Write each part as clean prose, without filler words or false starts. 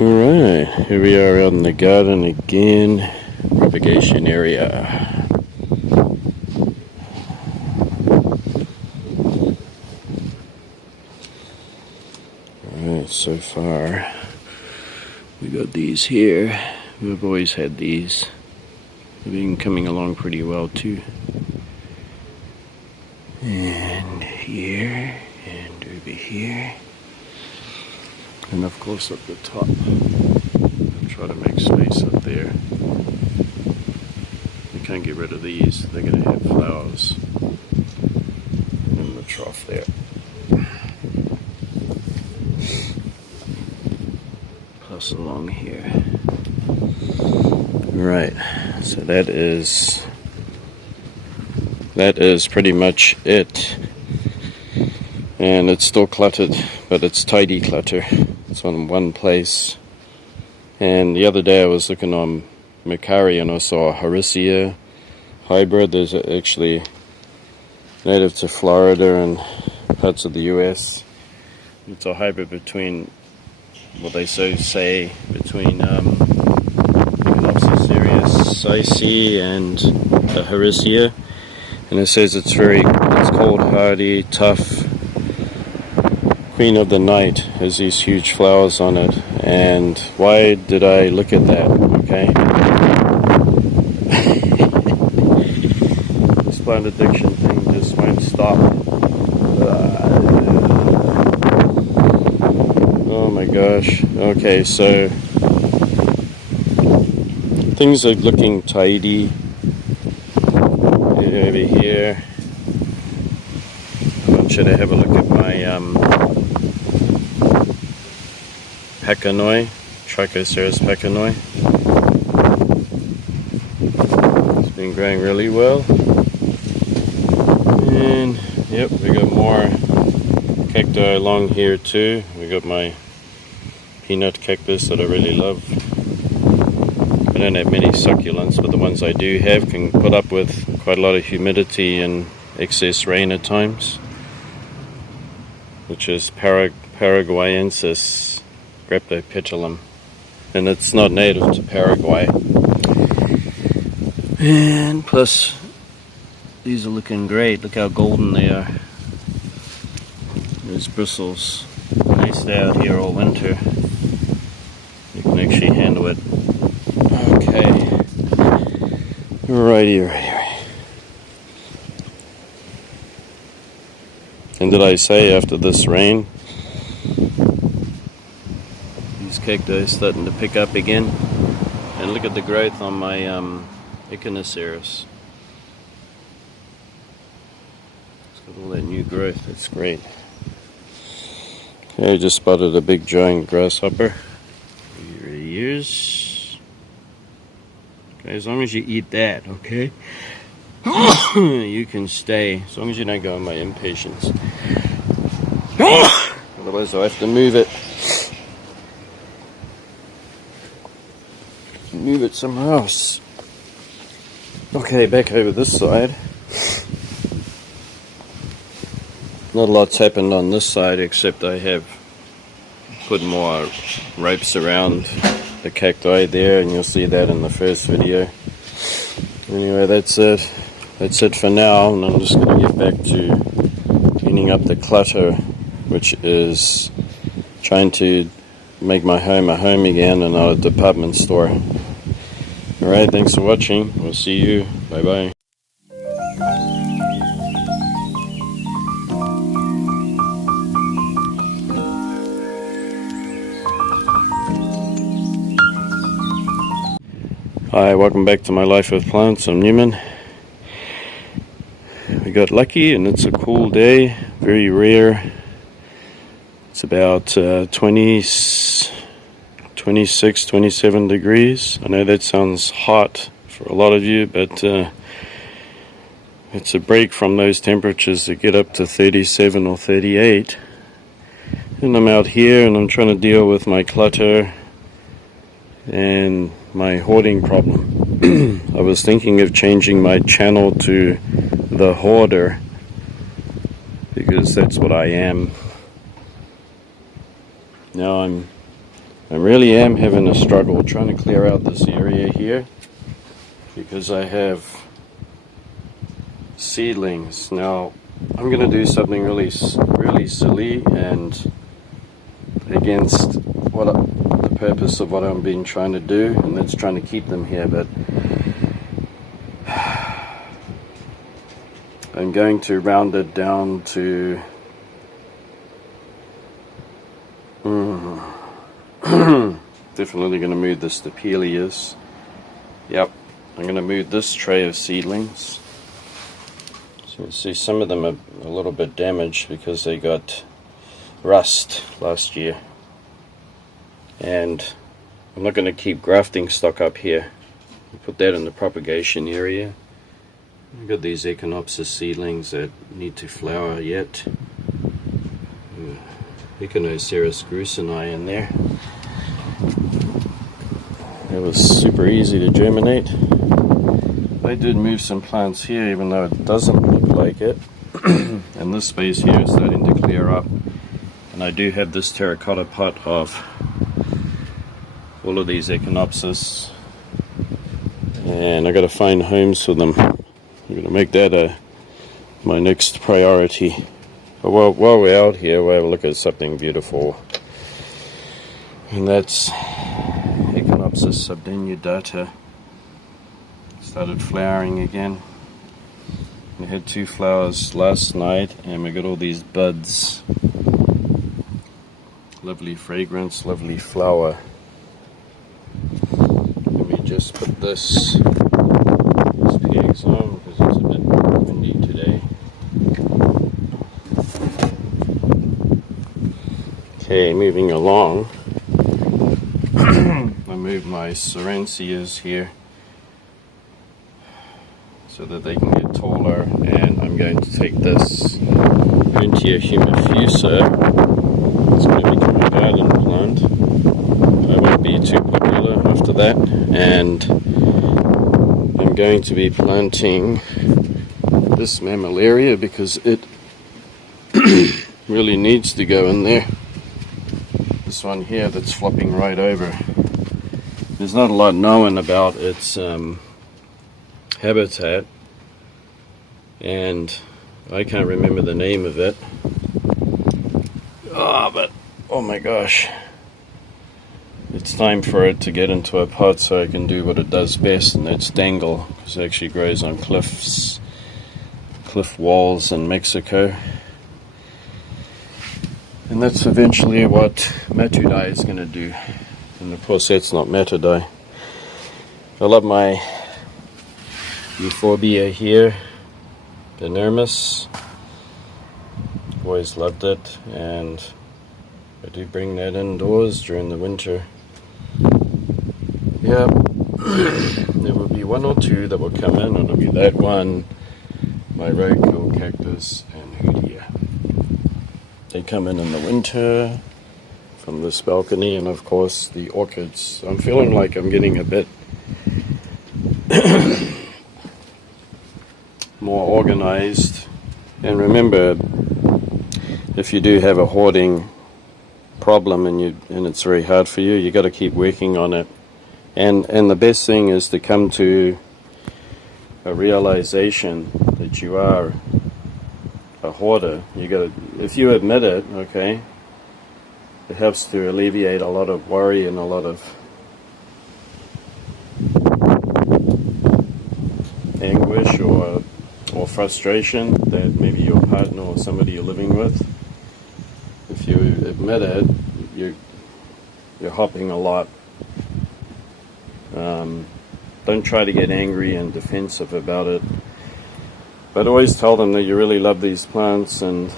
Alright, here we are out in the garden again, propagation area. Alright, so far we got these here. We've always had these. They've been coming along pretty well too. And here, and over here. And of course up the top. I'll try to make space up there. You can't get rid of these. They're going to have flowers in the trough there. Plus along here. Right. So that is pretty much it. And it's still cluttered, but it's tidy clutter. It's on one place. And the other day I was looking on Mercari and I saw a Harrisia hybrid. There's actually native to Florida and parts of the US. It's a hybrid between, what they say between Echinopsis cereus and a Harrisia. And it says it's cold, hardy, tough. Queen of the Night has these huge flowers on it. And why did I look at that? Okay. This plant addiction thing just won't stop. Oh my gosh. Okay, so things are looking tidy over here. I want you to have a look at my Pachanoi, Trichoceros pachanoi. It's been growing really well. And yep, we got more cacti along here too. We got my peanut cactus that I really love. I don't have many succulents, but the ones I do have can put up with quite a lot of humidity and excess rain at times, which is Paraguayensis Graptopetalum, and it's not native to Paraguay. And plus, these are looking great. Look how golden they are. Those bristles. They stay out here all winter. You can actually handle it. Okay. Righty. And did I say after this rain, these cacti are starting to pick up again? And look at the growth on my Echinoceros. It's got all that new growth. That's great. Okay, I just spotted a big giant grasshopper. Here he is. Okay, as long as you eat that, okay? You can stay, as long as you don't go on my impatience. Otherwise I'll have to move it. Move it somewhere else. Okay, back over this side. Not a lot's happened on this side, except I have put more ropes around the cacti there, and you'll see that in the first video. Anyway, that's it. That's it for now, and I'm just going to get back to cleaning up the clutter, which is trying to make my home a home again and not a department store. Alright, thanks for watching. We'll see you. Bye bye. Hi, welcome back to my Life with Plants. I'm Newman. We got lucky and it's a cool day, very rare. It's about 26, 27 degrees. I know that sounds hot for a lot of you, but it's a break from those temperatures that get up to 37 or 38. And I'm out here and I'm trying to deal with my clutter and my hoarding problem. I was thinking of changing my channel to the hoarder, because that's what I am. Now I'm I really am having a struggle trying to clear out this area here because I have seedlings. Now I'm going to do something really silly and against the purpose of what I've been trying to do, and that's trying to keep them here, but I'm going to round it down to definitely going to move the Stapelias. Yep, I'm going to move this tray of seedlings. So you see some of them are a little bit damaged because they got rust last year. And I'm not going to keep grafting stock up here. Put that in the propagation area. I've got these Echinopsis seedlings that need to flower yet. Echinoceras grusoni in there. It was super easy to germinate. I did move some plants here even though it doesn't look like it. And this space here is starting to clear up. And I do have this terracotta pot of all of these Echinopsis. And I got to find homes for them. I'm going to make that my next priority. But while we're out here, we'll have a look at something beautiful. And that's Echinopsis subdenudata. Started flowering again. We had 2 flowers last night, and we got all these buds. Lovely fragrance, lovely flower. Let me just put this pegs on because it's a bit windy today. Okay, moving along. I moved my Cerencias here so that they can get taller, and I'm going to take this Oentia humifusa. It's going to become a garden plant. I won't be too popular after that, and I'm going to be planting this Mammillaria because it really needs to go in there. This one here that's flopping right over. There's not a lot known about its habitat, and I can't remember the name of it. But oh my gosh, it's time for it to get into a pot so I can do what it does best, and that's dangle, because it actually grows on cliff walls in Mexico. And that's eventually what Matudai is going to do. And of course that's not Matudai. I love my Euphorbia here, Panermis. Always loved it, and I do bring that indoors during the winter. Yeah, there will be 1 or 2 that will come in, and it'll be that one, my roadkill cactus, and Hoodia. They come in the winter from this balcony, and of course the orchids. I'm feeling like I'm getting a bit more organized. And remember, if you do have a hoarding problem and it's very hard for you, you got to keep working on it. And the best thing is to come to a realization that you are a hoarder. You got to, if you admit it, okay, it helps to alleviate a lot of worry and a lot of anguish or frustration that maybe your partner or somebody you're living with. If you admit it, you're hopping a lot. Don't try to get angry and defensive about it, but always tell them that you really love these plants, and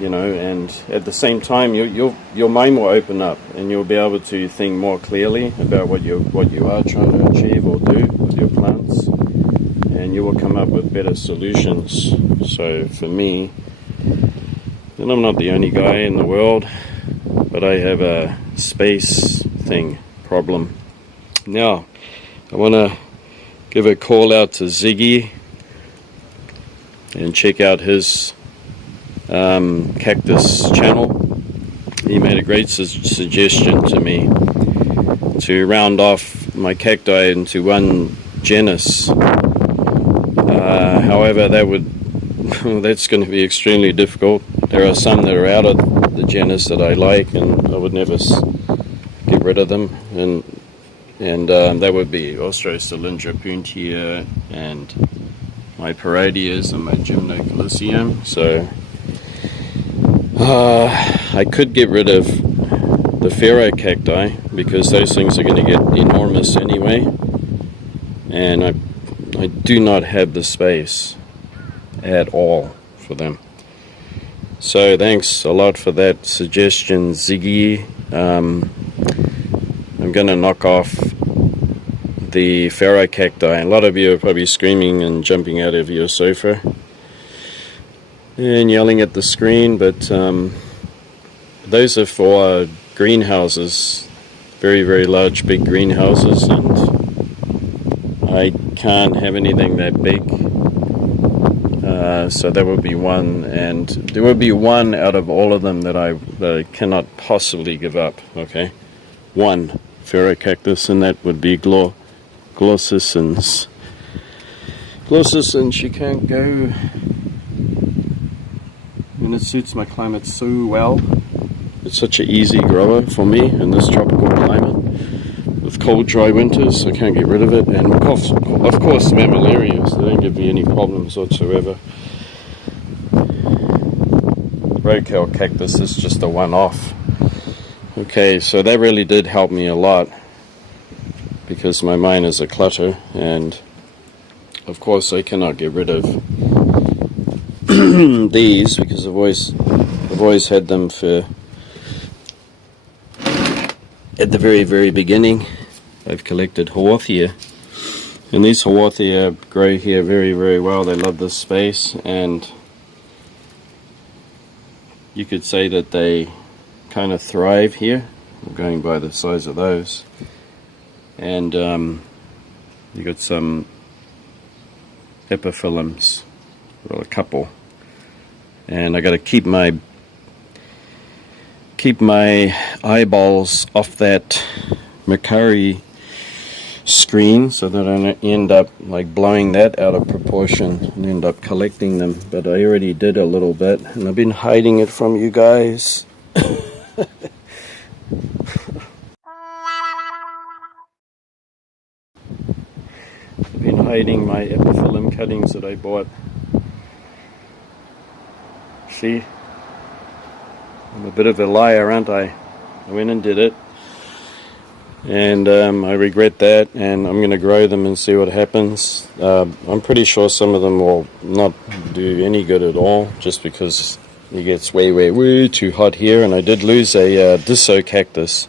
you know, and at the same time your mind will open up and you'll be able to think more clearly about what you are trying to achieve or do with your plants, and you will come up with better solutions. So for me, and I'm not the only guy in the world, but I have a space thing problem. Now, I want to give a call out to Ziggy and check out his cactus channel. he made a great suggestion to me to round off my cacti into one genus. However, that's going to be extremely difficult. There are some that are out of the genus that I like, and I would never get rid of them. And that would be Austrocylindra puntia and my Parodias and my Gymnocalycium. So I could get rid of the Ferrocacti because those things are going to get enormous anyway, and I do not have the space at all for them. So thanks a lot for that suggestion, Ziggy. I'm going to knock off the Ferrocacti. A lot of you are probably screaming and jumping out of your sofa and yelling at the screen, but those are for greenhouses, very, very large, big greenhouses, and I can't have anything that big. So that would be one, and there would be one out of all of them that I cannot possibly give up. Okay, one Ferrocactus, and that would be Glossicans. Glossicans, she can't go, and it suits my climate so well. It's such an easy grower for me in this tropical climate. With cold, dry winters, I can't get rid of it. And of course, Mammillarias, they don't give me any problems whatsoever. Roadkill cactus is just a one-off. Okay, so that really did help me a lot because my mind is a clutter, and of course I cannot get rid of these because I've always had them for at the very, very beginning. I've collected Haworthia, and these Haworthia grow here very, very well. They love this space, and you could say that they kind of thrive here. I'm going by the size of those. And you got some epiphyllums, well, a couple. And I got to keep my eyeballs off that Macari screen so that I don't end up like blowing that out of proportion and end up collecting them. But I already did a little bit, and I've been hiding it from you guys. I've been hiding my epiphyllum cuttings that I bought. See? I'm a bit of a liar, aren't I? I went and did it, and I regret that, and I'm going to grow them and see what happens. I'm pretty sure some of them will not do any good at all, just because it gets way too hot here. And I did lose a Dissocactus,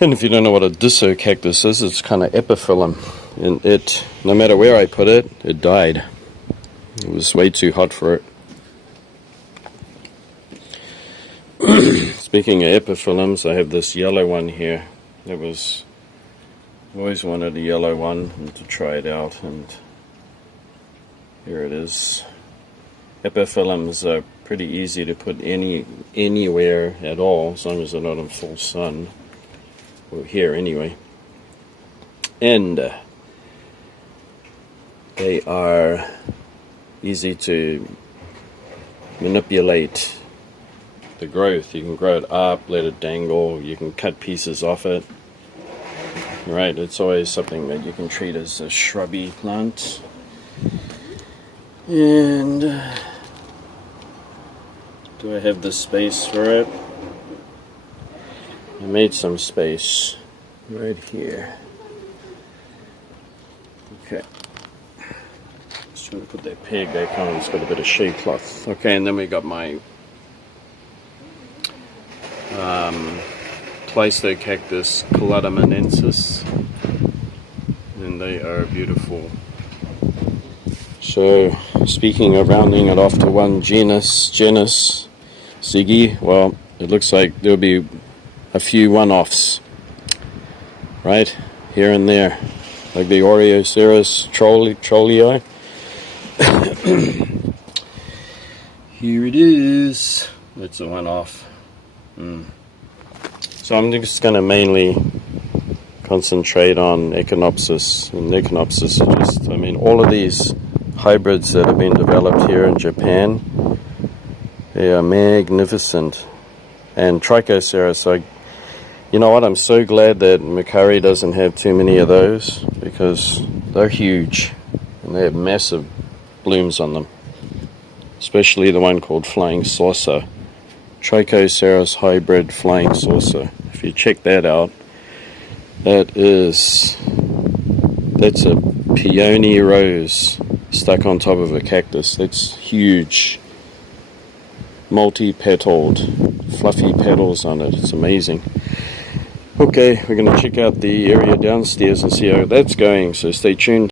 and if you don't know what a Dissocactus is, it's kind of epiphyllum, and it, no matter where I put it, it died. It was way too hot for it. Speaking of epiphyllums, I have this yellow one here. I've always wanted a yellow one and to try it out, and here it is. Epiphyllums are pretty easy to put anywhere at all, as long as they're not in full sun. Well, here anyway. And they are easy to manipulate. The growth, you can grow it up, let it dangle, you can cut pieces off it. Right, it's always something that you can treat as a shrubby plant. And do I have the space for it? I made some space right here. Okay. Just trying to put that peg back on, it's got a bit of shea cloth. Okay, and then we got my Pleistocactus caladomonensis, and they are beautiful. So, speaking of rounding it off to one genus, Ziggy, well, it looks like there'll be a few one-offs, right, here and there, like the Oreoceras trollii. Here it is. It's a one-off. So I'm just going to mainly concentrate on Echinopsis. And Echinopsis are just, I mean, all of these hybrids that have been developed here in Japan, they are magnificent. And Trichoceros, you know what, I'm so glad that Mercari doesn't have too many of those, because they're huge and they have massive blooms on them. Especially the one called Flying Saucer. Trichoceros hybrid Flying Saucer. If you check that out, that's a peony rose stuck on top of a cactus. That's huge, multi-petaled, fluffy petals on it. It's amazing. Okay, we're going to check out the area downstairs and see how that's going, so stay tuned.